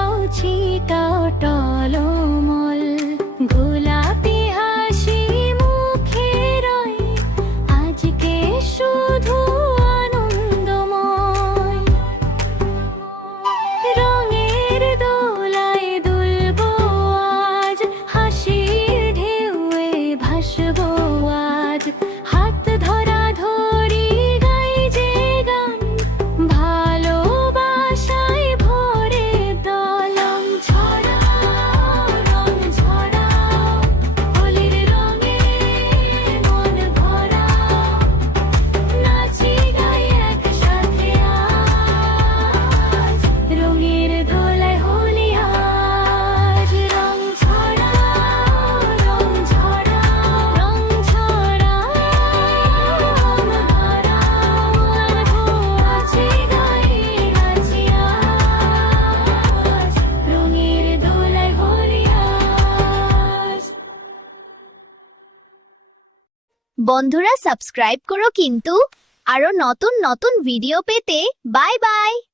ছিটাও ছিটাও টলমল, গোলাপি হাসি মুখে রয়, আজকে শুধু আনন্দময়। রঙের দোলায় দুলবো আজ, হাসির ঢেউয়ে ভাসবো আজ, হাত ধরা ধরি গাই যে গান, ভালোবাসায় ভরে দলং ছড়াও, রং ছড়াও, হোলির রঙে মন ভরাও, নাচি গাই একসাথে আজ, রঙের দোলায় হোলি আজ। রং ছড়াও, রং ছড়াও, রং ছড়াও, রং ধরাও, নাচি গাই নাচি আজ, রঙের দোলায় হোলি আজ। বন্ধুরা সাবস্ক্রাইব করো কিন্তু, আরো নতুন নতুন ভিডিও পেতে। Bye bye.